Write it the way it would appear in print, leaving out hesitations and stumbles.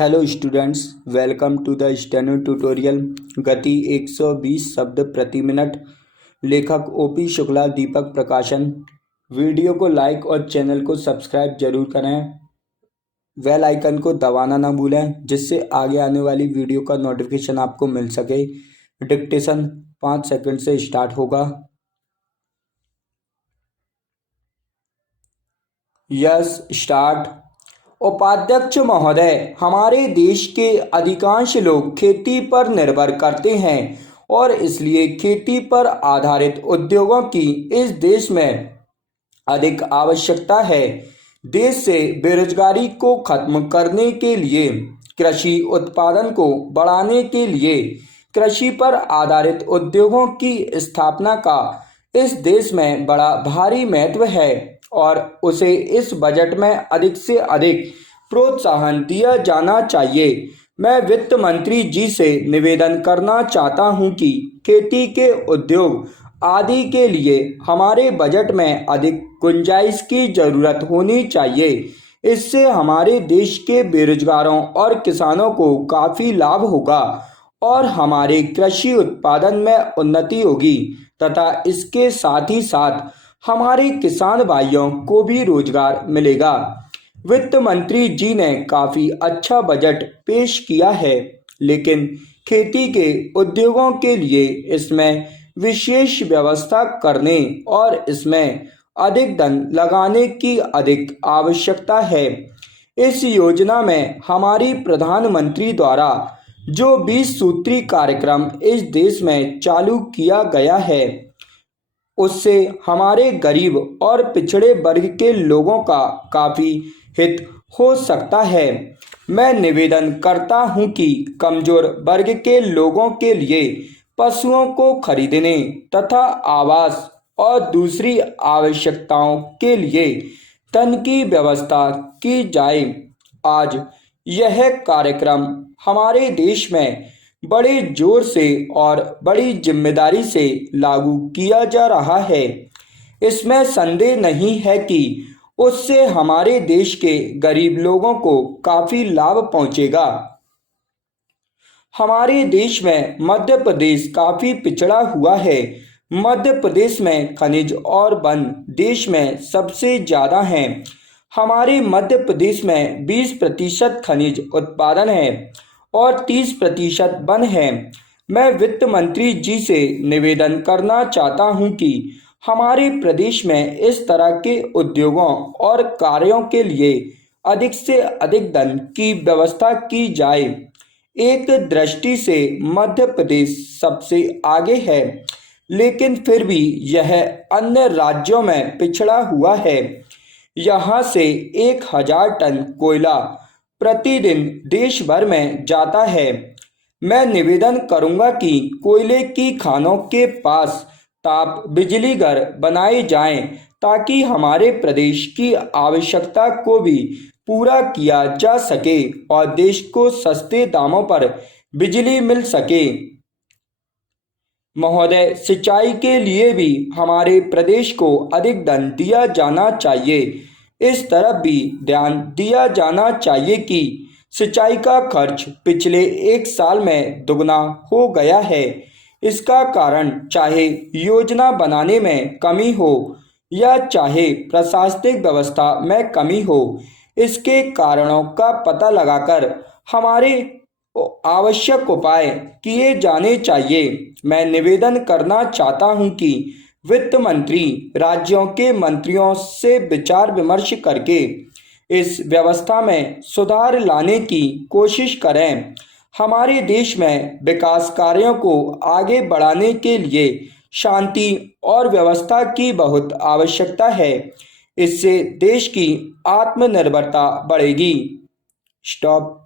Hello students, welcome to the steno tutorial. गति 120 शब्द प्रति मिनट। लेखक ओपी शुक्ला, दीपक प्रकाशन। वीडियो को लाइक और चैनल को सब्सक्राइब जरूर करें। बेल आइकन को दबाना ना भूलें, जिससे आगे आने वाली वीडियो का नोटिफिकेशन आपको मिल सके। डिक्टेशन 5 सेकंड से स्टार्ट होगा। Yes, start. उपाध्यक्ष महोदय, हमारे देश के अधिकांश लोग खेती पर निर्भर करते हैं और इसलिए खेती पर आधारित उद्योगों की इस देश में अधिक आवश्यकता है। देश से बेरोजगारी को खत्म करने के लिए, कृषि उत्पादन को बढ़ाने के लिए कृषि पर आधारित उद्योगों की स्थापना का इस देश में बड़ा भारी महत्व है और उसे इस बजट में अधिक से अधिक प्रोत्साहन दिया जाना चाहिए। मैं वित्त मंत्री जी से निवेदन करना चाहता हूं कि खेती के उद्योग आदि के लिए हमारे बजट में अधिक गुंजाइश की जरूरत होनी चाहिए। इससे हमारे देश के बेरोजगारों और किसानों को काफ़ी लाभ होगा और हमारे कृषि उत्पादन में उन्नति होगी तथा इसके साथ ही साथ हमारे किसान भाइयों को भी रोजगार मिलेगा। वित्त मंत्री जी ने काफ़ी अच्छा बजट पेश किया है, लेकिन खेती के उद्योगों के लिए इसमें विशेष व्यवस्था करने और इसमें अधिक धन लगाने की अधिक आवश्यकता है। इस योजना में हमारी प्रधानमंत्री द्वारा जो 20 सूत्री कार्यक्रम इस देश में चालू किया गया है, उससे हमारे गरीब और पिछड़े वर्ग के लोगों का काफ़ी हित हो सकता है। मैं निवेदन करता हूं कि कमजोर वर्ग के लोगों के लिए पशुओं को खरीदने तथा आवास और दूसरी आवश्यकताओं के लिए धन की व्यवस्था की जाए। आज यह कार्यक्रम हमारे देश में बड़े जोर से और बड़ी जिम्मेदारी से लागू किया जा रहा है। इसमें संदेह नहीं है कि उससे हमारे देश के गरीब लोगों को काफ़ी लाभ पहुंचेगा। हमारे देश में मध्य प्रदेश काफ़ी पिछड़ा हुआ है। मध्य प्रदेश में खनिज और वन देश में सबसे ज़्यादा हैं। हमारे मध्य प्रदेश में 20% खनिज उत्पादन है और 30% वन है। मैं वित्त मंत्री जी से निवेदन करना चाहता हूं कि हमारे प्रदेश में इस तरह के उद्योगों और कार्यों के लिए अधिक से अधिक धन की व्यवस्था की जाए। एक दृष्टि से मध्य प्रदेश सबसे आगे है, लेकिन फिर भी यह अन्य राज्यों में पिछड़ा हुआ है। यहाँ से 1000 टन कोयला प्रतिदिन देश भर में जाता है। मैं निवेदन करूंगा कि कोयले की खानों के पास ताप बिजली घर बनाए जाएं, ताकि हमारे प्रदेश की आवश्यकता को भी पूरा किया जा सके और देश को सस्ते दामों पर बिजली मिल सके। महोदय, सिंचाई के लिए भी हमारे प्रदेश को अधिक धन दिया जाना चाहिए। इस तरफ भी ध्यान दिया जाना चाहिए कि सिंचाई का खर्च पिछले 1 साल में दुगना हो गया है। इसका कारण चाहे योजना बनाने में कमी हो या चाहे प्रशासनिक व्यवस्था में कमी हो, इसके कारणों का पता लगाकर हमारे आवश्यक उपाय किए जाने चाहिए। मैं निवेदन करना चाहता हूं कि वित्त मंत्री राज्यों के मंत्रियों से विचार विमर्श करके इस व्यवस्था में सुधार लाने की कोशिश करें। हमारे देश में विकास कार्यों को आगे बढ़ाने के लिए शांति और व्यवस्था की बहुत आवश्यकता है। इससे देश की आत्मनिर्भरता बढ़ेगी। स्टॉप।